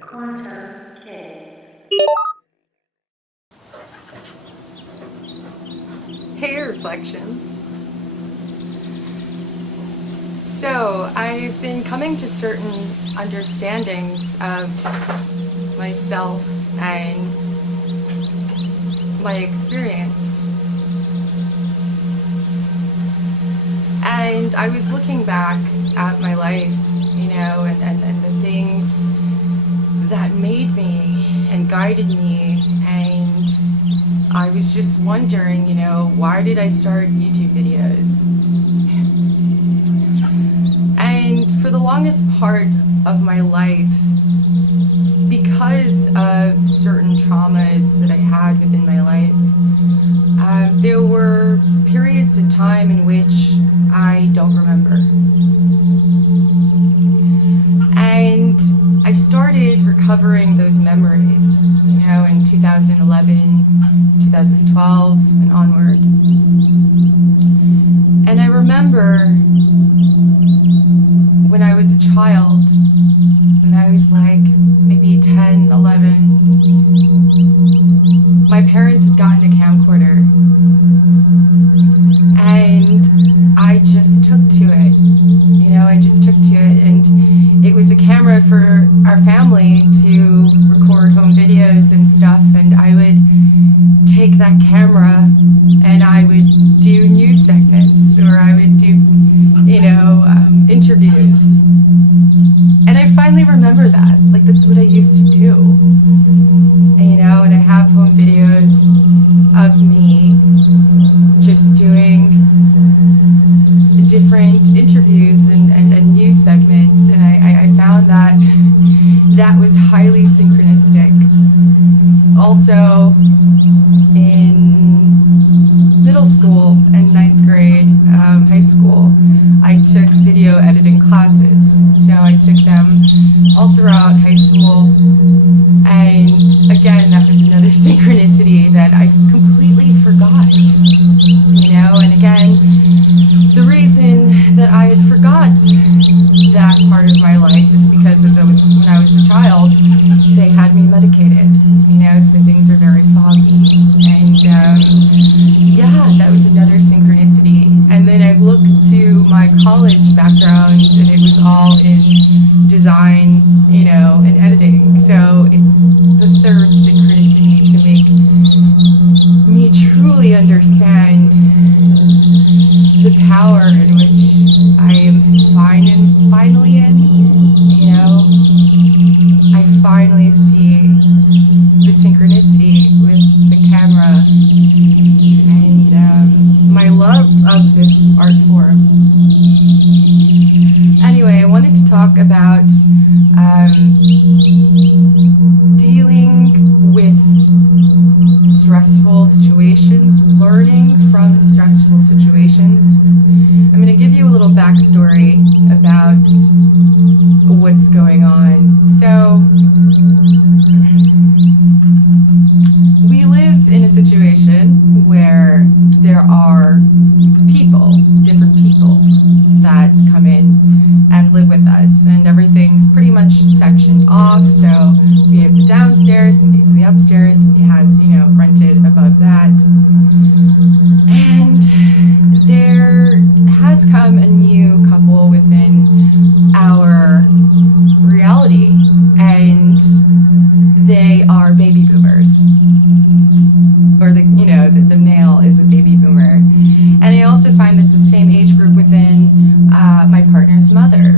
Quantum K. Hey, Reflections. So, I've been coming to certain understandings of myself and my experience. And I was looking back at my life, and the things that made me and guided me, and I was just wondering, why did I start YouTube videos? And for the longest part of my life, because of certain traumas that I had within my life, there were periods of time in which I don't remember. And I started recovering those memories, in 2011, 2012, and onward. And I remember when I was a child, when I was like maybe 10, 11, my parents had gotten a camcorder, and I just took to it. I just took to it, and it was a camera for our family to record home videos and stuff, and I would take that camera and I would do news segments, or I would do, interviews. And I finally remember that. Like, that's what I used to do. And I have home videos of me just doing different interviews and news segments, and I found that was highly synchronistic. Also, in middle school and 9th grade, high school, I took video editing classes. So I took them all throughout high school, and again, that was another synchronicity that I completely forgot. And again, the reason that I had forgot that part of my life is because when I was a child, they had me medicated, so things are very foggy. And that was another synchronicity. And then I looked to my college background, and it was all in design, and editing. So it's the third synchronicity to make me truly understand the power in which I am finally in. I finally see the synchronicity with the camera and my love of this art form. Anyway, I wanted to talk about dealing with stressful situations, learning from stressful situations. I'm going to give you a little backstory about what's going on. So, we live in a situation where there are different people that come in and live with us, and everything's pretty much sectioned off. So we have the downstairs, somebody's the upstairs, somebody has, rented above that. And there has come a new couple within our reality, and they are baby boomers. Or the male is a baby boomer. And I also find that it's the same age group within my partner's mother.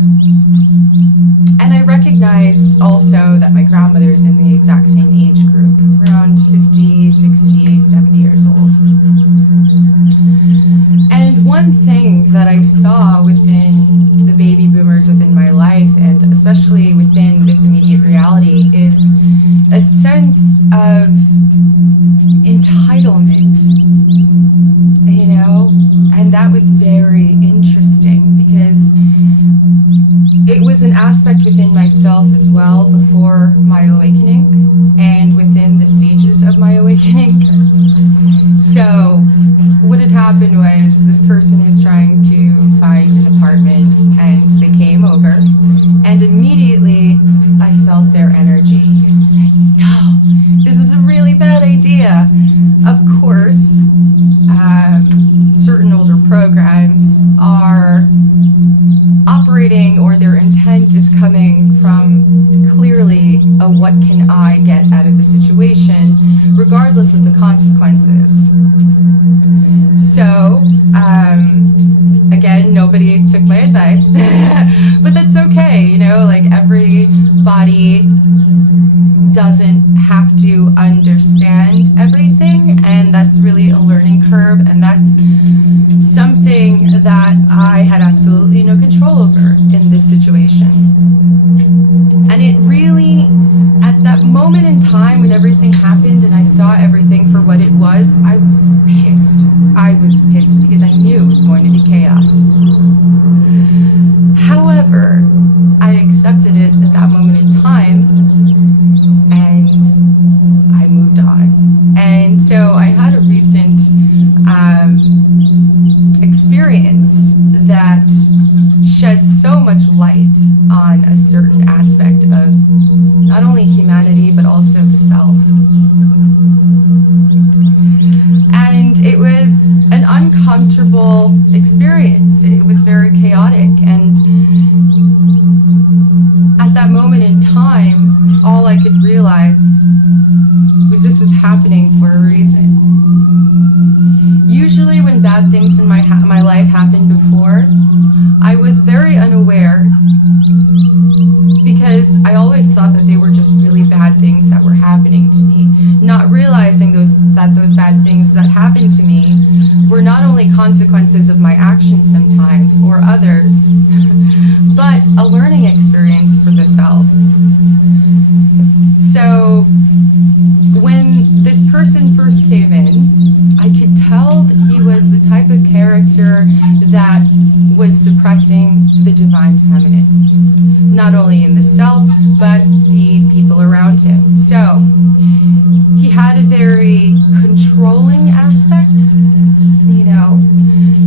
And I recognize also that my grandmother is in the exact same age group, around 50, 60, 70 years old. And one thing that I saw within the baby boomers within my life, and especially within this immediate reality, is a sense of entitlement, and that was very interesting because it was an aspect within myself as well before my awakening and within the stages of my awakening. So what had happened was this person was trying to find an apartment, and they came over operating, or their intent is coming from clearly a what can I get out of the situation, regardless of the consequences. So, again, nobody took my advice, but that's okay, you know, like everybody doesn't have to understand everything, and that's really a learning curve, and that's something that I had absolutely no control over in this situation. And it really, at that moment in time when everything happened and I saw everything for what it was, I was pissed. I was pissed because I knew it was going to be chaos. However, I accepted it at that moment in time, and I moved on. And so I had a recent experience that shed so much light on a certain aspect of not only humanity but also the self. And it was an uncomfortable experience. It was very chaotic, and at that moment in time, all I could realize was this was happening for a reason. Usually when bad things in my life happened before, I was very unaware, because I always thought that they were just really bad things that were happening to me, not realizing that those bad things that happened to me were not only consequences of my actions sometimes, or others, but a learning experience for the self. So when this person first came in, I could tell that he was the type of character that was suppressing the divine feminine, not only in the self, but the people around him. So he had a very controlling aspect, you know,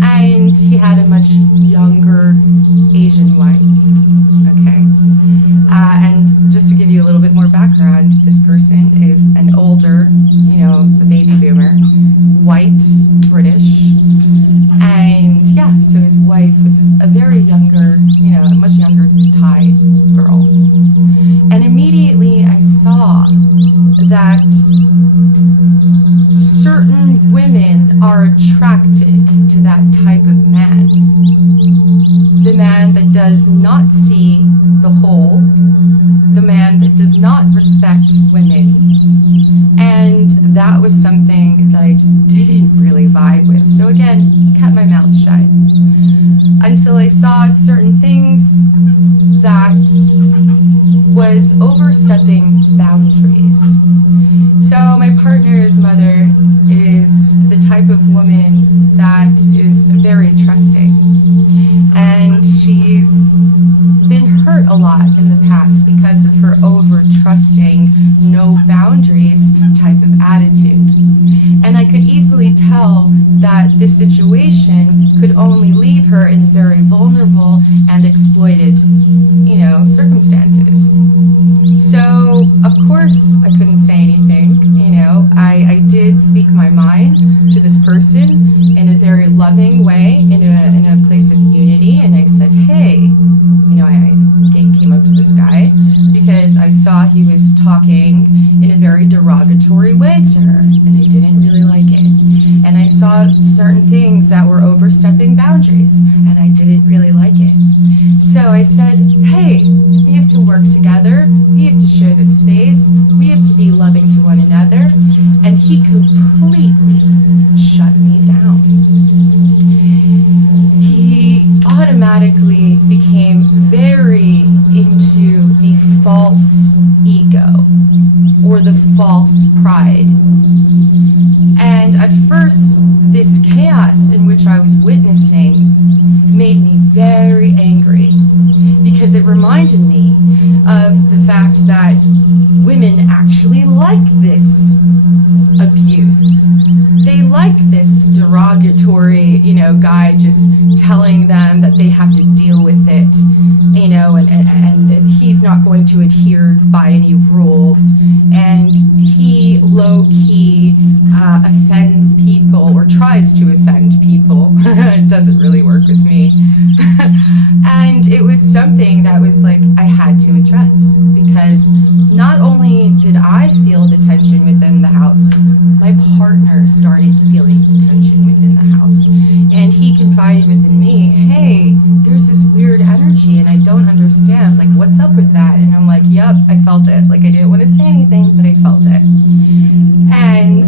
and he had a much younger Asian wife, okay? And just to give you a little bit more background, this person is an older, you know, a baby boomer, white, British, and yeah, so his wife was a very younger, you know, a much younger Thai girl. And immediately I saw that certain women are attracted to that type of man. The man that does not see the whole, the man that does not respect women. And that was something that I just didn't really vibe with. So again, kept my mouth shut until I saw certain things that was overstepping boundaries. So my partner's mother is the type of woman that is very trusting, and she's been hurt a lot in the past because of her over-trusting, no boundaries type of attitude. And I could easily tell that this situation could only leave her in very vulnerable and exploited, you know, circumstances. So, of course, I couldn't say anything, you know. I did speak my mind to this person in a very loving way, in a place of unity, and I said, hey, you know, I came up to this guy because I saw he was talking in a very derogatory way to her, and I didn't really like it. And I saw certain things that were overstepping boundaries, and I didn't really like it. So I said, hey, we have to work together, we have to share this space, we have to be loving to one another, and he completely shut me down. He automatically became very into the false ego, or the false pride. And at first, this chaos in which I was witnessing made me very angry, because it reminded me of the fact that women actually like this abuse. They like this derogatory, you know, guy just telling them that they have to deal with it, you know, and he's not going to adhere by any rules, and he low-key offends people, or tries to offend people. It doesn't really work with me. And it was was something that was like I had to address, because not only did I feel the tension within the house, my partner started feeling the tension within the house. And he confided within me, hey, there's this weird energy and I don't understand, like, what's up with that? And I'm like, yep, I felt it. Like, I didn't want to say anything, but I felt it. And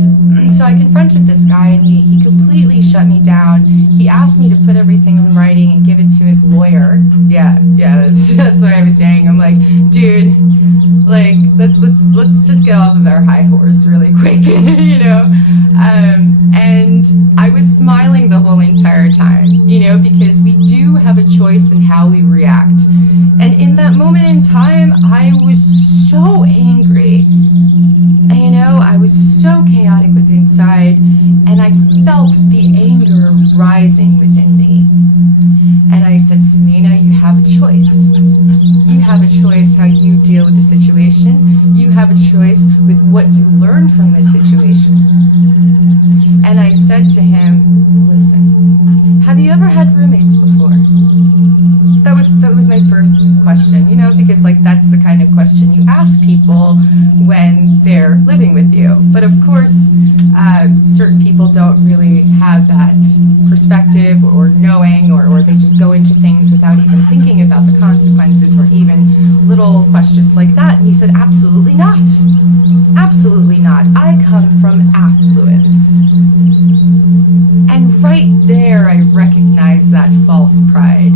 so I confronted this guy, and he completely shut me down. He asked me to put everything in writing and give it to his lawyer. Yeah, that's what I was saying. I'm like, dude, like, let's just get off of our high horse really quick, you know? And I was smiling the whole entire time, you know, because we do have a choice in how we react. And in that moment in time, I was so angry. You know, I was so chaotic within inside, and I felt the anger rising within me. And I said, Samina, you have a choice. You have a choice how you deal with the situation. You have a choice with what you learn from this situation. And I said to him, listen, have you ever had roommates before? That was my first question, you know, because like that's the kind of question you ask people when they're living with you. But of course, certain people don't really have that perspective or knowing, or they just go into things without even thinking about the consequences or even little questions like that. And he said, absolutely not. Absolutely not. I come from affluence. And right there, I recognize that false pride.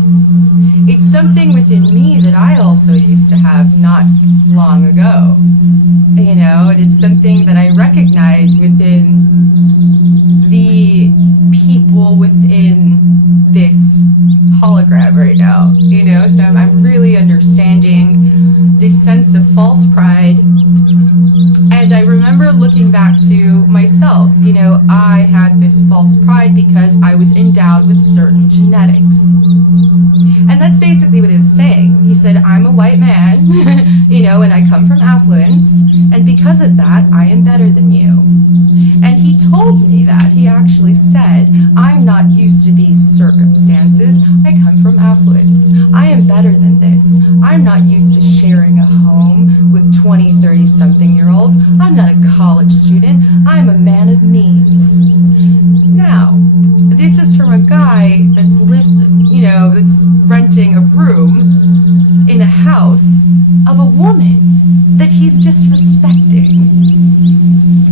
It's something within me that I also used to have not long ago. You know, and it's something that I recognize within the people within this hologram right now. You know, so I'm really understanding this sense of false pride. And I remember looking back to myself, you know, I had this false pride because I was endowed with certain genetics. And that's basically what he was saying. He said, I'm a white man, you know, and I come from affluence, and because of that, I am better than you. And he told me that. He actually said, I'm not used to these circumstances. I come from affluence. I am better than this. I'm not used to sharing a home with 20, 30-something-year-olds. I'm not a college student. I'm a man of means. Now, this is from a guy that's that's renting a room in a house of a woman that he's disrespecting.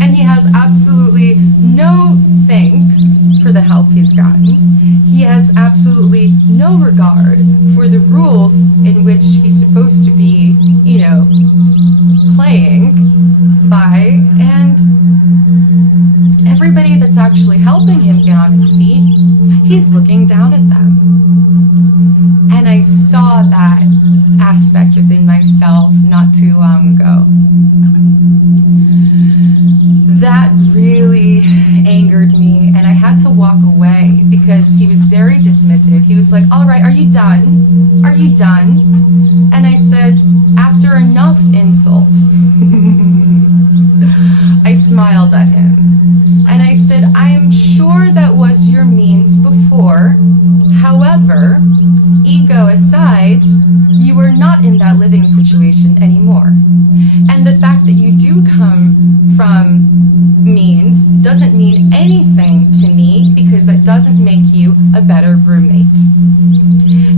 And he has absolutely no thanks for the help he's gotten. He has absolutely no regard for the rules in which he's supposed to be, you know, playing by. And everybody that's actually helping him get on his feet, he's looking down at them. And I saw that aspect within myself not too long ago. That really angered me, and I had to walk away because he was very dismissive. He was like, all right, are you done? Are you done? And I said, after enough insult, I smiled at him. And I said, I'm sure that was your means before. However, ego aside, you are not in that living situation anymore. And the fact that you do come from means doesn't mean anything to me, because that doesn't make you a better roommate.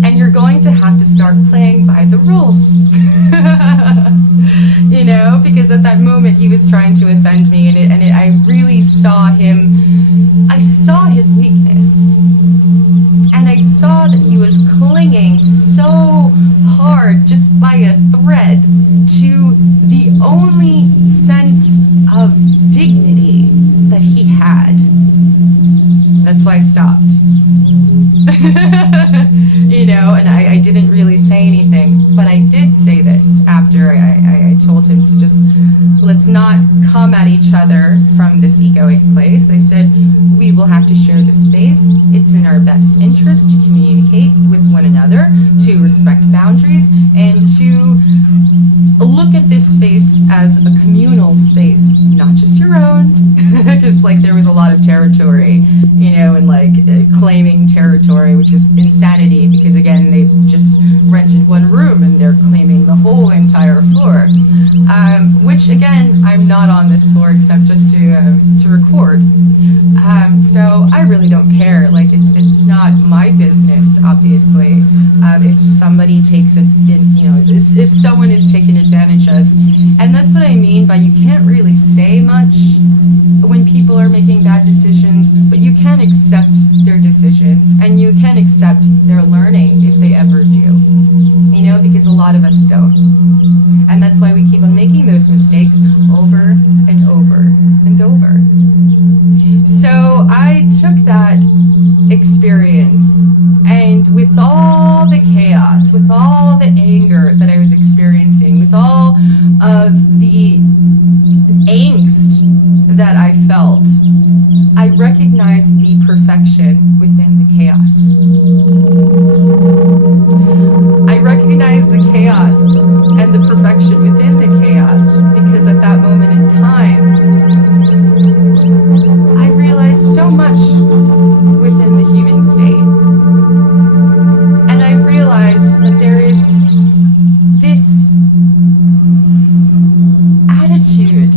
And you're going to have to start playing by the rules. You know, because at that moment he was trying to offend me, and I really saw him. I saw his weakness, and I saw that he was clinging so hard, just by a thread, to the only sense of dignity that he had. That's why I stopped. You know, and I didn't really say anything, but I did say this after I told him to just, let's not come at each other from this egoic place. I said, we will have to share this space. It's in our best interest to communicate with one another, to respect boundaries, and to look at this space as a communal space, not just your own, because like there was a lot of territory, you know, and like claiming territory, which was insanity, because again, they just rented one room and they're claiming the whole entire floor. Which again, I'm not on this floor except just to record. So I really don't care. Like it's not my business, obviously. If somebody takes it, if someone is taken advantage of, and that's what I mean by you can't really say much when people are making bad decisions, but you can accept their decisions and you can accept their learning if they ever do. Because a lot of us don't. And that's why we keep on making those mistakes over and over and over. So I took that experience, and with all the chaos, with all the anger that I was experiencing, with all of the angst that I felt, I recognized the perfection within the chaos. I recognized the chaos and the perfection within the chaos because at that moment in time, I realized so much within the human state. And I realized that there is this attitude,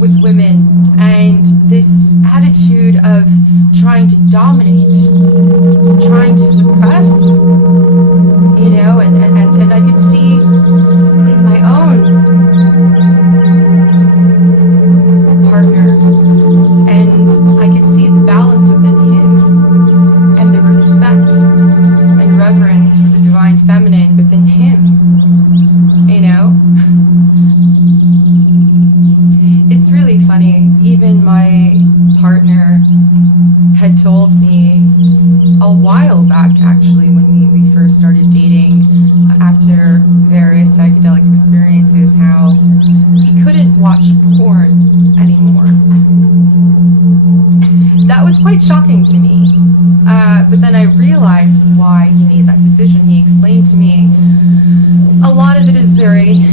with women, and this attitude of trying to dominate, trying to suppress, and I could see my own partner, and I could see the balance within him, and the respect and reverence for the divine feminine within him, It's really funny, even my partner had told me a while back, actually, when we first started dating, after various psychedelic experiences, how he couldn't watch porn anymore. That was quite shocking to me, but then I realized why he made that decision. He explained to me a lot of it is very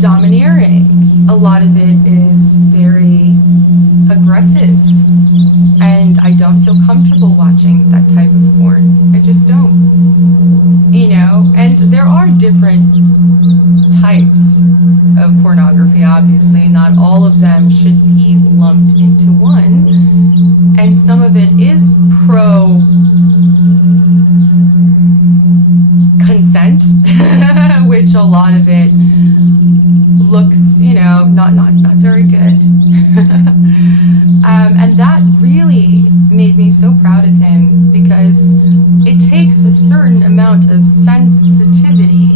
domineering, a lot of it is very aggressive, and I don't feel comfortable watching that type of porn. I just don't, and there are different types of pornography, obviously. Not all of them should be lumped into one, and some of it is pro consent, which a lot of it looks, not very good. And that really made me so proud of him, because it takes a certain amount of sensitivity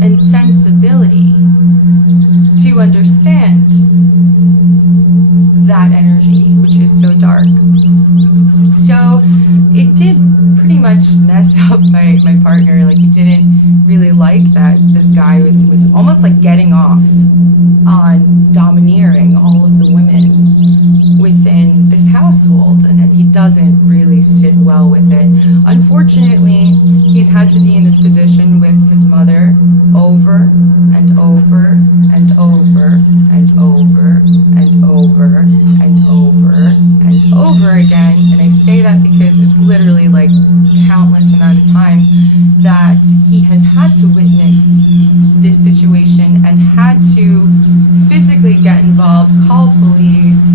and sensibility to understand that energy, which is so dark. So it did pretty much mess up my partner. Like, he didn't really like that this guy was almost like getting off on domineering all of the women within this household, and he doesn't really sit well with it. Unfortunately, he's had to be in this position with his mother over and over and over and over and over and over and over again. And I say that because it's literally like countless amount of times that he has had to witness this situation and had to physically get involved, call police.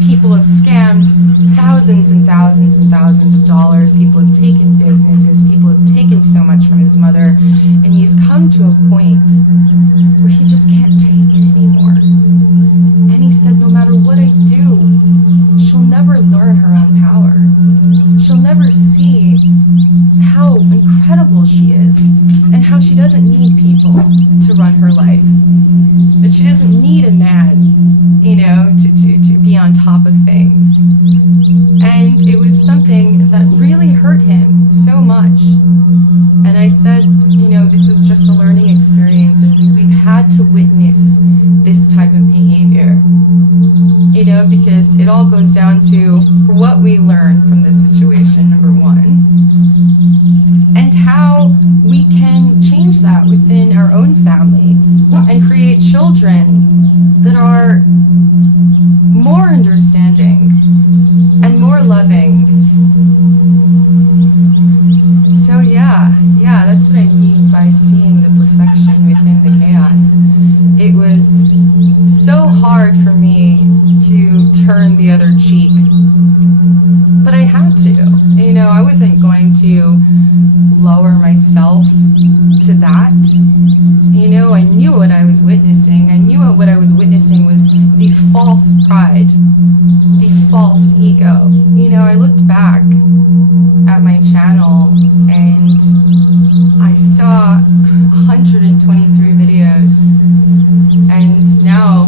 People have scammed thousands and thousands and thousands of dollars. People have taken businesses. People have taken so much from his mother, and he's come to a point where he just can't take it anymore. And he said, no matter what I do, she'll never learn her own power. She'll never see how incredible she is and how she doesn't need people to run her life. That she doesn't need a man, to be on top of things. And it was something that really hurt him so much. And I said, this is just a learning experience, and we've had to witness this type of behavior, because it all goes down to what we learn from this situation, number one, and how we can change that within our own family and create children that are more understanding and more loving. So Yeah, that's what I mean by seeing the perfection within the chaos. It was so hard for me to turn the other cheek, but I had to. You know, I wasn't going to lower myself to that. You know, I knew what I was witnessing. I knew what I was witnessing was the false pride, the false ego. You know, I looked back at my channel and I saw 123 videos and now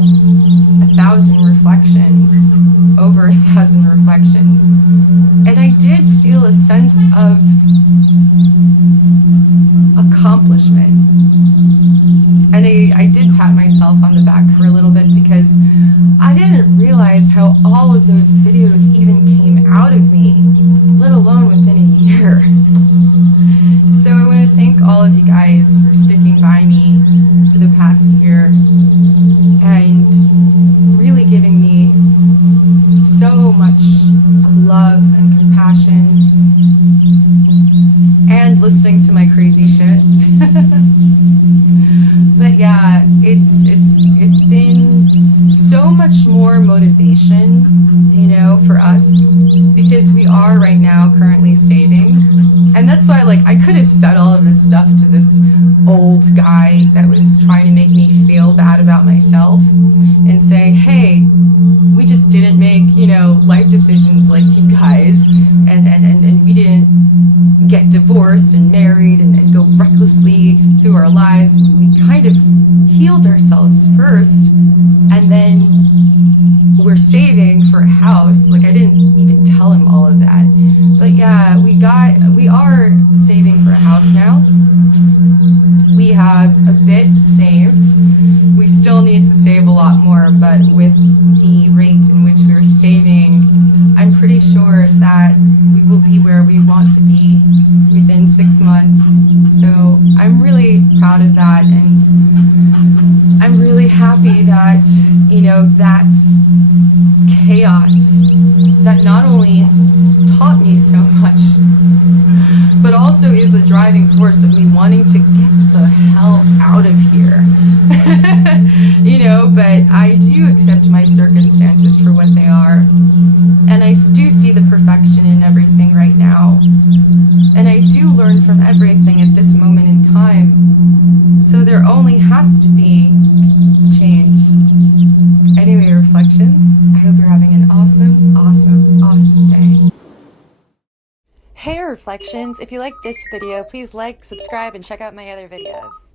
1,000 reflections, over 1,000 reflections. And I did feel a sense of accomplishment. And I did pat myself on the back for a little bit because I didn't realize how all of those videos even came out of me, let alone within a year. So I want to thank all of you guys for sticking by me for the past year and really giving me so much love and compassion and listening to my crazy shit. But yeah, it's been so much more motivation, you know, for us, because we are right now currently saving. And that's why, like, I could have said all of this stuff to this old guy that was trying to make me feel bad about myself and say, hey, we just didn't make, you know, life decisions like you guys, and we didn't get divorced and married and go recklessly through our lives. We kind of healed ourselves first, and then we're saving for a house. Like, I didn't even tell him all of that. But yeah, we are saving for a house now. We have a bit saved. We still need to save a lot more, but with the rate in which we're saving, I'm pretty sure that we will be where we want to be within 6 months. So I'm really proud of that, and I'm really happy that, you know, that chaos that not only taught me so much, but also is a driving force of me wanting to get the hell out of here. You know, but I do accept my circumstances for what they are, and I do see the perfection in everything right now, and I do learn from everything at this moment in time, so there only has to be change. Anyway, reflections, I hope you're having an awesome, awesome, awesome day. Hey Reflections, if you like this video, please like, subscribe, and check out my other videos.